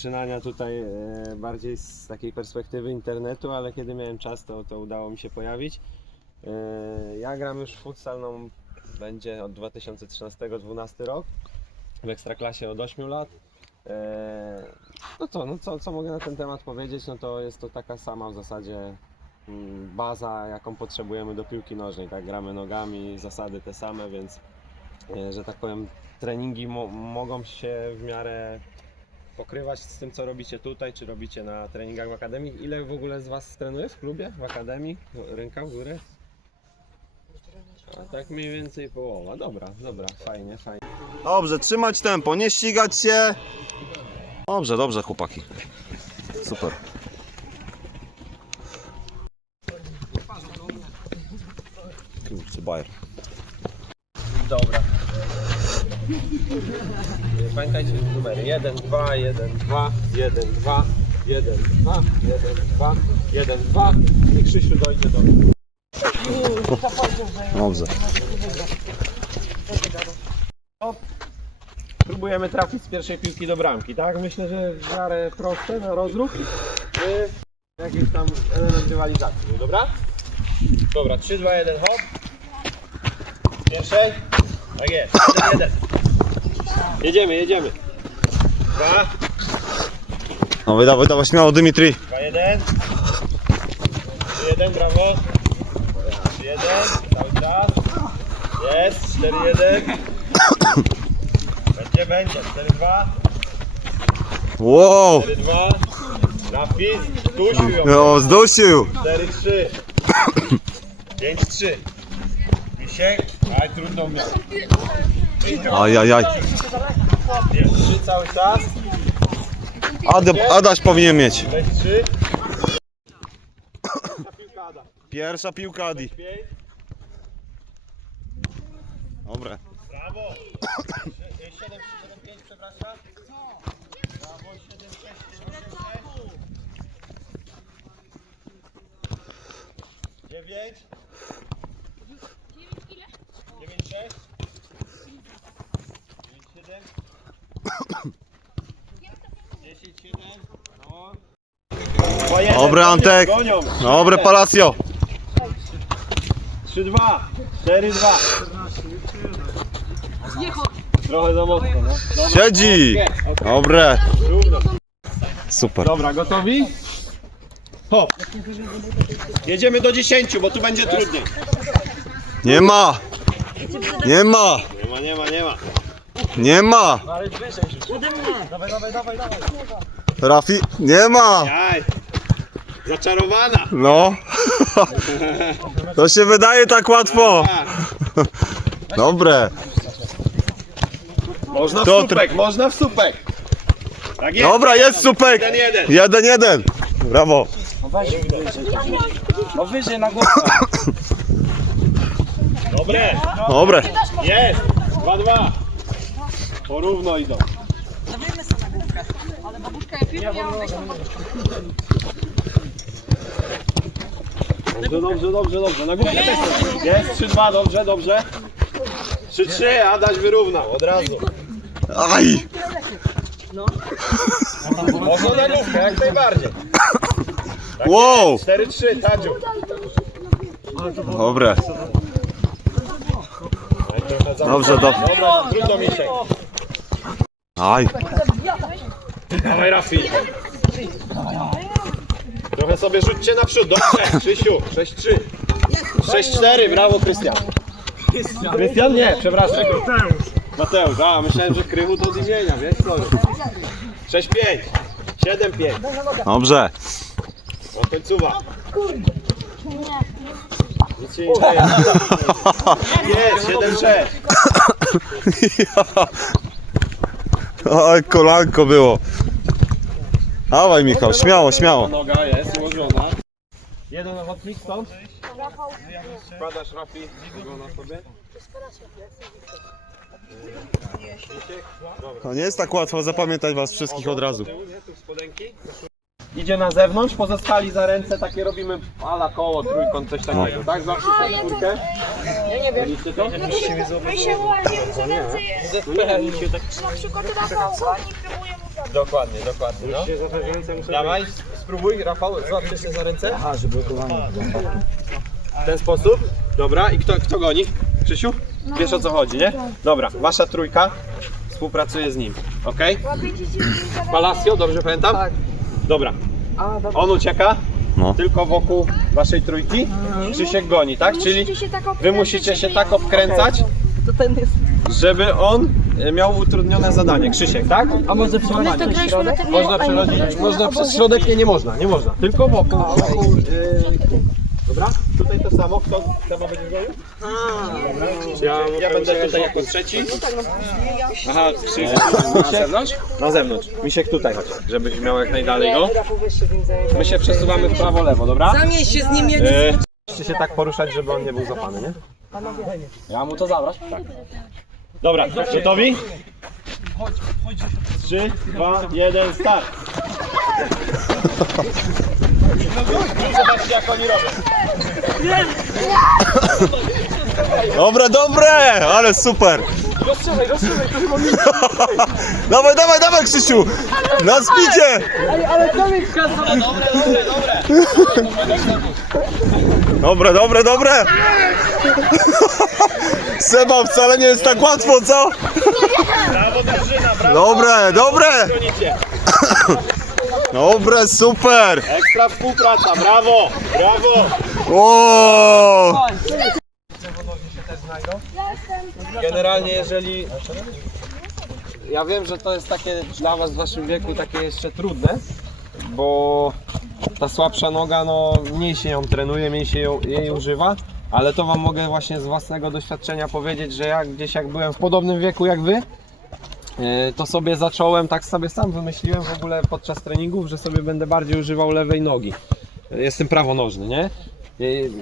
Poczynania tutaj e, bardziej z takiej perspektywy internetu, ale kiedy miałem czas, to, to udało mi się pojawić. E, ja gram już w futsal, no, będzie od 2013-2012 rok, w Ekstraklasie od 8 lat. E, no to, no co, co mogę na ten temat powiedzieć, no to jest to taka sama w zasadzie mm, baza, jaką potrzebujemy do piłki nożnej, tak, gramy nogami, zasady te same, więc że tak powiem, treningi mo- mogą się w miarę pokrywać z tym, co robicie tutaj, czy robicie na treningach w Akademii. Ile w ogóle z Was trenuje w klubie, w Akademii? Ręka w górę? A tak mniej więcej połowa. Dobra, dobra, fajnie, fajnie. Dobrze, trzymać tempo, nie ścigać się. Dobrze, dobrze chłopaki. Super. Kurczę, bajer. Dobra. Pamiętajcie numery 1, 2, 1, 2, 1, 2, 1, 2, 1, 2, 1, 2 i Krzysiu dojdzie do mnie. Dobrze. Próbujemy trafić z pierwszej piłki do bramki, tak? Myślę, że w miarę proste na rozruch. Y, Jakiś tam element rywalizacji, dobra? Dobra, 3, 2, 1, hop. Z Pierwszej. Tak jest, 1, 1. Jedziemy, jedziemy. 2, No dawaj, dawaj, śmiało Dymitri. 2, 1. 3, 1, brawo. 3, 1, cały czas. Jest, 4, 1. Będzie, będzie, 4, 2. Wow! 4, 2. Napis, dusił ją. No, zdusił! 4, 3. 5, 3. Misiek, aj trudno miał. Ajajaj. 5, 3 cały czas. Ad, Adaś powinien mieć. 6, 3. Piłka. Pierwsza piłka Adi. 5. Dobre. Brawo. 7, 7, 5, przepraszam. Brawo, 7, 6, 7, 6. 9. 9, 6. Dobry, Antek. Dobre Palacio. 3, 2. 4, 2. Trochę za mocno, no. Dobra. Siedzi. Dobre. Super. Dobra, gotowi? Hop. Jedziemy do 10, bo tu będzie trudniej. Nie ma. Nie ma. Nie ma, nie ma, nie ma. Nie ma. Rafi, nie ma. Jaj. Zaczarowana. No. To się wydaje tak łatwo. Dobre. Można w To słupek, można w słupek. Tak jest. Dobra, jest supek. Jeden, jeden. Jeden, jeden. Brawo. No wyżej na głowę. Dobre. Dobre. Jest. 2, 2. Porówno idą. Dobrze, dobrze, dobrze, dobrze. Na górze też jest. Jest 3, 2, dobrze, dobrze. 3, 3, Adaś wyrównał od razu. Aj. Można na główkę, jak najbardziej. Wow. 4, 3, Tadziu. Dobre. Dobrze, dobrze. Dobra, trudno Misiek. Aj. Dawaj Rafi. Trochę sobie rzućcie naprzód. Dobrze, Krzysiu. 6-3. 6-4, brawo Krystian. Krystian? Nie, przepraszam. Mateusz. Mateusz, a myślałem, że Krychu to z imienia, wiesz? Sorry. 6-5. 7-5. Dobrze. O końcowa. Nic się nie dzieje. Jest, 7-6. Oj, kolanko było. Dawaj Michał, śmiało, śmiało. Noga jest ułożona. Jeden ochotnik stąd. Wkładasz Rafi go na sobie. To nie jest tak łatwo zapamiętać was wszystkich od razu. Nie? Tu spodenki. Idzie na zewnątrz, pozostali za ręce, takie robimy ala koło, trójkąt, coś takiego, tak? Złapcie sobie czwórkę. Ja nie wiem. Widzicie to? My się łapiemy za ręce. Na przykład Rafał goni, próbuje mu zabrać. Dokładnie, dokładnie. No. Dawaj, spróbuj, Rafał, złapcie się za ręce. Aha, że W ten sposób. Dobra, i kto, kto goni? Krzysiu? Wiesz o co chodzi, nie? Dobra, wasza trójka współpracuje z nim, ok? Palacio, dobrze pamiętam? Tak. Dobra. On ucieka No. tylko wokół waszej trójki. Krzysiek goni, tak? Czyli Musicie się tak wy obkręcać, musicie się tak obkręcać, żeby on e, miał utrudnione zadanie. Krzysiek, tak? A może to graliśmy na tym Można przerodzić, można przez środek, nie, nie można, nie można. Tylko wokół, wokół e, Dobra? Tutaj to samo, kto Seba będzie gonił? Dobra. Ja, ja będę tutaj jako trzeci. Aha, Krzysiek. Na zewnątrz? Na zewnątrz. Misiek tutaj chodź, żebyś miał jak najdalej go. My się przesuwamy w prawo, lewo, dobra? Zamieść się z nim, ja E, Musicie się tak poruszać, żeby on nie był złapany, nie? Ja mu to zabrać? Tak. Dobra, gotowi? Trzy, dwa, jeden, start! Zobaczcie jak oni robią. Dobre, dobre! Ale super! Rozstrzelaj, rozstrzelaj, dawaj, dawaj, dawaj Krzysiu! Na spidzie! Dobre, dobre, dobre! Seba, wcale nie jest tak łatwo, co? Brawo drużyna, brawo! Dobre, dobre! Bronicie. Dobre, super! Ekstra współpraca, brawo! Brawo! O! Generalnie jeżeli... Ja wiem, że to jest takie dla was w waszym wieku takie jeszcze trudne, bo ta słabsza noga, no mniej się ją trenuje, mniej się ją, jej używa, ale to wam mogę właśnie z własnego doświadczenia powiedzieć, że ja gdzieś jak byłem w podobnym wieku jak wy, to sobie zacząłem, tak sobie sam wymyśliłem w ogóle podczas treningów, że sobie będę bardziej używał lewej nogi. Jestem prawonożny, nie?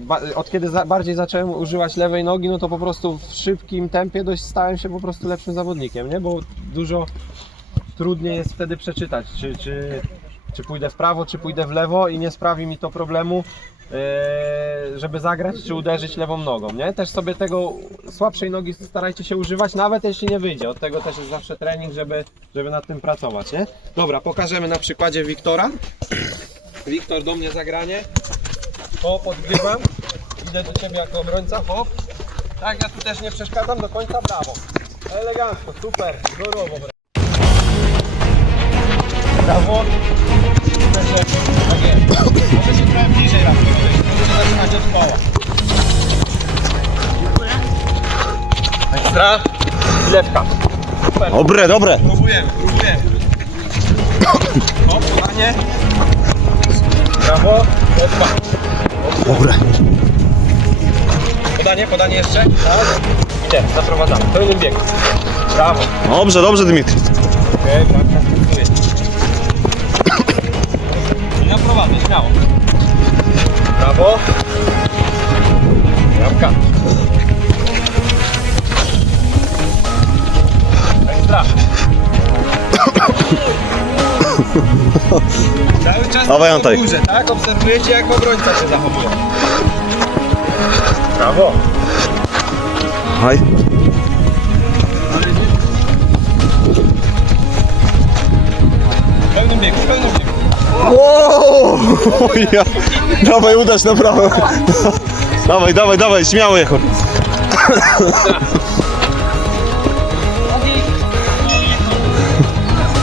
Ba- Od kiedy bardziej zacząłem używać lewej nogi, no to po prostu w szybkim tempie dość stałem się po prostu lepszym zawodnikiem, nie? Bo dużo trudniej jest wtedy przeczytać, czy, czy, czy pójdę w prawo, czy pójdę w lewo i nie sprawi mi to problemu, e, żeby zagrać, czy uderzyć lewą nogą, nie? Też sobie tego słabszej nogi starajcie się używać, nawet jeśli nie wyjdzie. Od tego też jest zawsze trening, żeby, żeby nad tym pracować, nie? Dobra, pokażemy na przykładzie Wiktora. Wiktor do mnie zagranie. Hop, odgrywam. Idę do ciebie jako obrońca, hop. Tak, ja tu też nie przeszkadzam do końca, brawo. Elegancko, super, wzorowo. Brawo. Myślę, że tak jest. Możecie trochę bliżej raz podejść. Możecie zaczynać od koła. Ekstra. I Lewka. Super. Dobre, dobre! Próbujemy, próbujemy. O, podanie. Brawo. Lewka. Dobre! Podanie, podanie jeszcze. Tak. Idę, zaprowadzamy. Pełnym biegu. Brawo. Dobrze, dobrze Dymitri. Okej, okay, Blanka punktuje. Prowadzę, śmiało. Brawo. Bramka. Ekstra. Cały czas Dawaj, w górze, tak? Obserwujecie jak obrońca się zachowuje. Brawo. Haj. W pełnym biegu, w pełnym. Wow! Ja. Dawaj, udać na prawo. Dawaj, dawaj, dawaj, śmiało jechor.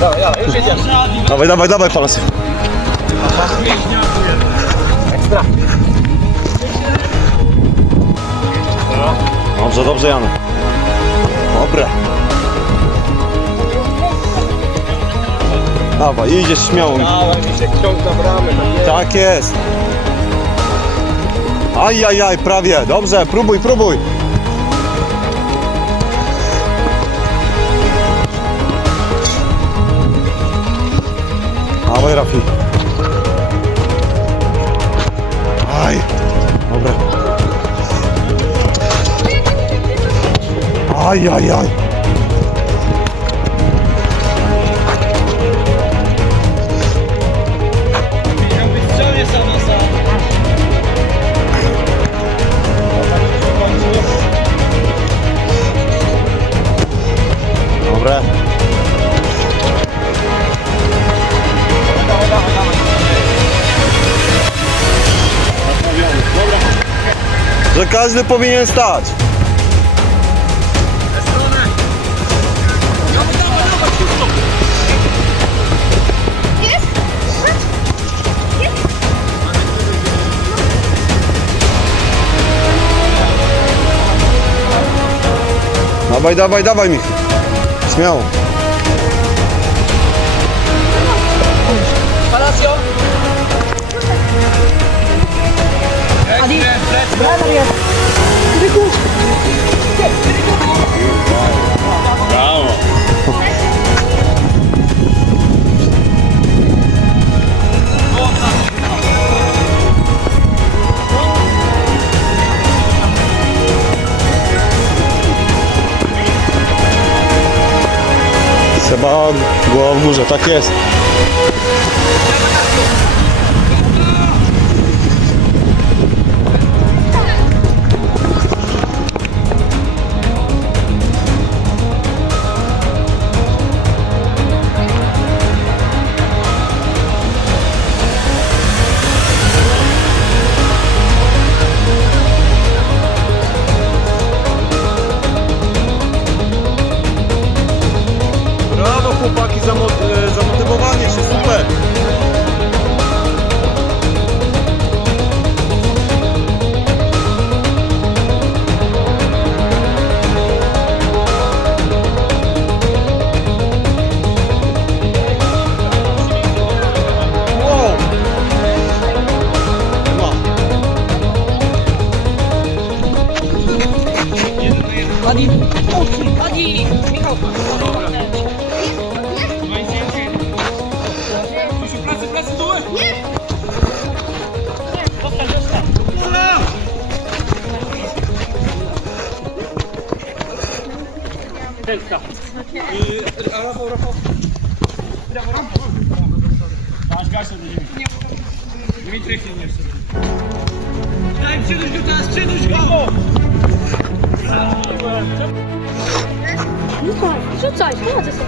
Dawaj, dawaj. Dawaj, dawaj, palas. Ekstra. Dobrze, dobrze, Janek. Dobre. Dawaj, idziesz śmiało. Dawaj, mi się ciąg na bramę. Tak jest. Aj, aj, aj, prawie. Dobrze, próbuj, próbuj. Dawaj, Rafi. Aj. Dobra. Aj, aj, aj. Każdy powinien stać. Dawaj, dawaj, dawaj Michał. Śmiało. Palacio! Seba, głowa w górze, tak jest. Rzucaj, pomocy sobie.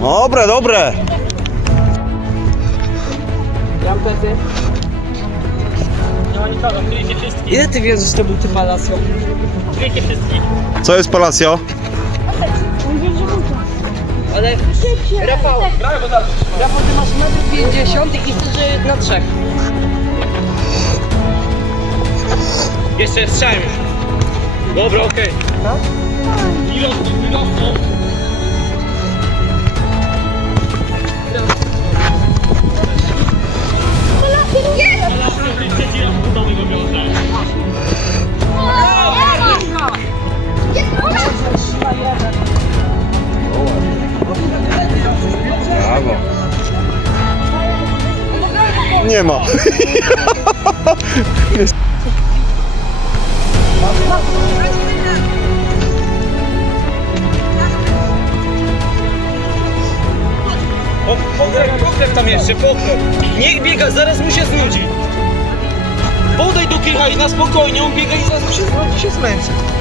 Dobre, dobre. Ile ty wiesz, że to był ty Palacio? Co jest Palacio? Ale Rafał, Rafał, ty masz metr 50 i chcesz na trzech. Jeszcze strzałem już. Dobra, okej. Wyrosną. Trzeci Brawo. Nie ma. Pokrep tam jeszcze, pokrep. Niech biega, zaraz mu się znudzi. Podaj do Kicha i na spokojnie, on biega i zaraz mu się znudzi, się zmęczy.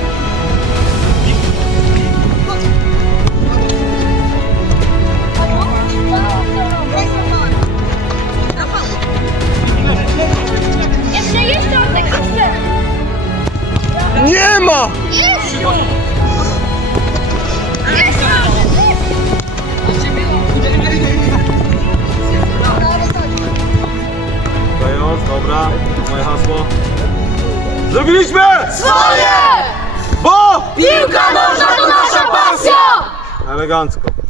Меганського.